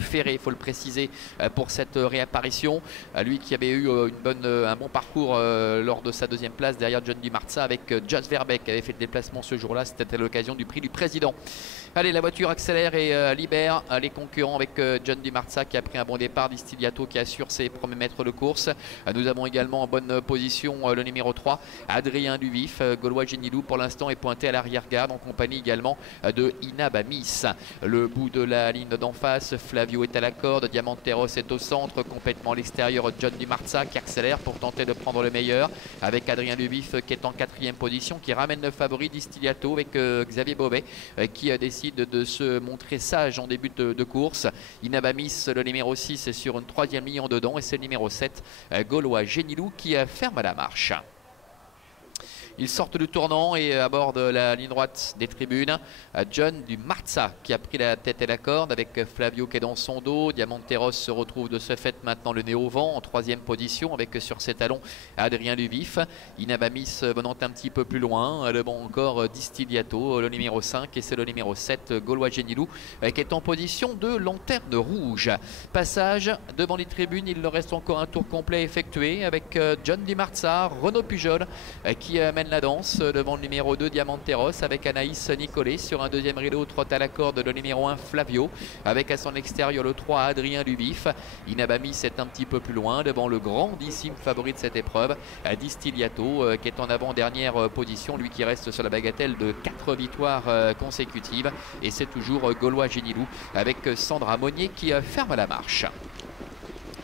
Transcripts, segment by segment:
Ferré, il faut le préciser, pour cette réapparition. Lui qui avait eu un bon parcours lors de sa deuxième place derrière John Di Marza avec Jos Verbeek qui avait fait le déplacement ce jour-là. C'était à l'occasion du prix du président. Allez, la voiture accélère et libère les concurrents avec John Di Marza qui a pris un bon départ. Distigliato qui assure ses premiers mètres de course. Nous avons également en bonne position le numéro 3, Adrien Duvif. Gaulois Génilou pour l'instant est pointé à l'arrière-garde en compagnie également de Inabamis. Le bout de la ligne d'en face, Flavio est à la corde, Diamanteros est au centre, complètement à l'extérieur, John Di Marza qui accélère pour tenter de prendre le meilleur, avec Adrien Duvif qui est en quatrième position, qui ramène le favori Distigliato avec Xavier Beauvais qui décide de se montrer sage en début de course. Inabamis, le numéro 6, est sur une troisième ligne en dedans, et c'est le numéro 7, Gaulois Génilou, qui ferme la marche. Ils sortent du tournant et abordent la ligne droite des tribunes. John Di Marza qui a pris la tête et la corde avec Flavio qui est dans son dos. Diamanteros se retrouve de ce fait maintenant le nez au vent en troisième position avec sur ses talons Adrien Duvif. Inabamis venant un petit peu plus loin. Le bon encore Distigliato, le numéro 5, et c'est le numéro 7, Gaulois Génilou, qui est en position de lanterne rouge. Passage devant les tribunes, il leur reste encore un tour complet effectué avec John Di Marza, Renaud Pujol qui mène la danse devant le numéro 2 Diamanteros avec Anaïs Nicolet. Sur un deuxième rideau trotte à la corde le numéro 1 Flavio avec à son extérieur le 3 Adrien Duvif. Inabamis est un petit peu plus loin devant le grandissime favori de cette épreuve, Distigliato, qui est en avant-dernière position, lui qui reste sur la bagatelle de 4 victoires consécutives, et c'est toujours Gaulois Génilou avec Sandra Monnier qui ferme la marche.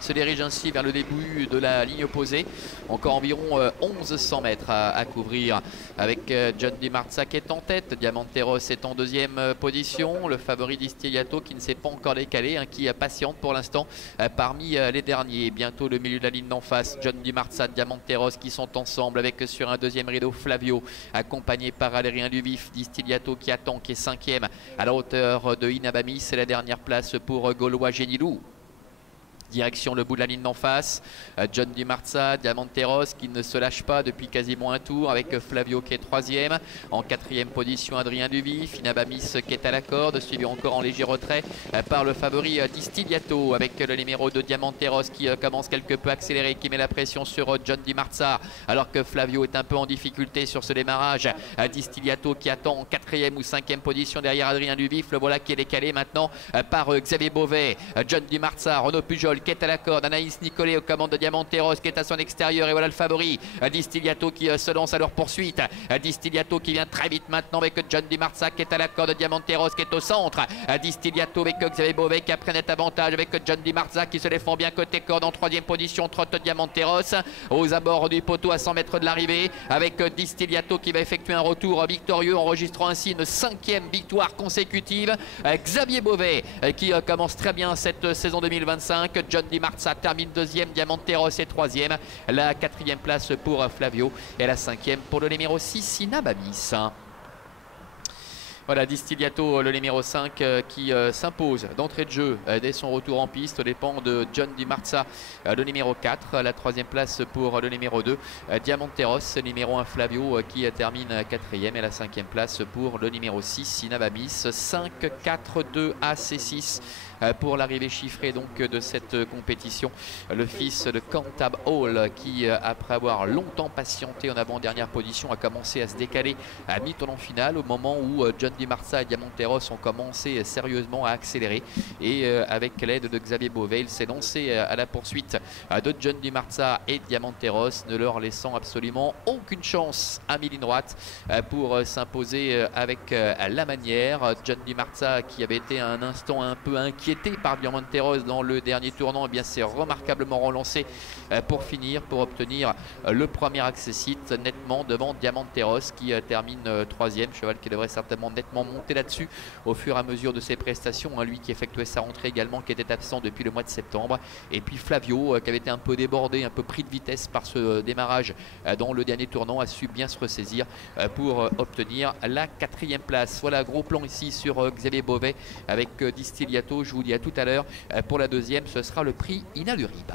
Se dirige ainsi vers le début de la ligne opposée. Encore environ 1100 mètres à couvrir avec John Di Marza qui est en tête. Diamanteros est en deuxième position. Le favori Distigliato qui ne s'est pas encore décalé, qui patiente pour l'instant parmi les derniers. Bientôt le milieu de la ligne d'en face. John Di Marza, Diamanteros qui sont ensemble avec sur un deuxième rideau Flavio accompagné par Adrien Duvif. Distigliato qui attend, qui est cinquième à la hauteur de Inabamis. C'est la dernière place pour Gaulois Génilou. Direction le bout de la ligne d'en face, John Di Marza, Diamanteros qui ne se lâche pas depuis quasiment un tour avec Flavio qui est troisième. En quatrième position Adrien Duvif, Inabamis qui est à la corde, suivi encore en léger retrait par le favori Distigliato avec le numéro 2 Diamanteros qui commence quelque peu accéléré, qui met la pression sur John Di Marza alors que Flavio est un peu en difficulté sur ce démarrage. Distigliato qui attend en quatrième ou cinquième position derrière Adrien Duvif. Le voilà qui est décalé maintenant par Xavier Beauvais. John Di Marza, Renaud Pujol qui est à la corde, Anaïs Nicolet aux commandes de Diamanteros qui est à son extérieur, et voilà le favori Distigliato qui se lance à leur poursuite. Distigliato qui vient très vite maintenant avec John Di Marza qui est à la corde, Diamanteros qui est au centre. Distigliato avec Xavier Beauvais qui a pris net avantage avec John Di Marza qui se défend bien côté corde. En troisième position trotte Diamanteros aux abords du poteau à 100 mètres de l'arrivée avec Distigliato qui va effectuer un retour victorieux, enregistrant ainsi une cinquième victoire consécutive. Xavier Beauvais qui commence très bien cette saison 2025. John Di Marza termine deuxième, Diamanteros est troisième. La quatrième place pour Flavio et la cinquième pour le numéro 6, Inabamis. Voilà Distigliato, le numéro 5 qui s'impose d'entrée de jeu dès son retour en piste, aux dépens de John Di Marza, le numéro 4. La troisième place pour le numéro 2, Diamanteros, numéro 1 Flavio qui termine quatrième, et la cinquième place pour le numéro 6, Inabamis. 5, 4, 2 à C6 pour l'arrivée chiffrée donc de cette compétition. Le fils de Cantab Hall qui, après avoir longtemps patienté en avant-dernière position, a commencé à se décaler à mi-tournant final au moment où John Di Marza et Diamanteros ont commencé sérieusement à accélérer, et avec l'aide de Xavier Beauvais, il s'est lancé à la poursuite de John Di Marza et Diamanteros, ne leur laissant absolument aucune chance à mi-ligne droite pour s'imposer avec la manière. John Di Marza qui avait été un instant un peu inquiété par Diamanteros dans le dernier tournant, et bien s'est remarquablement relancé pour finir, pour obtenir le premier accessite nettement devant Diamanteros qui termine troisième. Cheval qui devrait certainement nettement monter là-dessus au fur et à mesure de ses prestations, lui qui effectuait sa rentrée également, qui était absent depuis le mois de septembre. Et puis Flavio qui avait été un peu débordé, un peu pris de vitesse par ce démarrage dans le dernier tournant, a su bien se ressaisir pour obtenir la quatrième place. Voilà, gros plan ici sur Xavier Beauvais avec Distigliato. Je vous dis à tout à l'heure pour la deuxième, ce sera le prix Inalurib.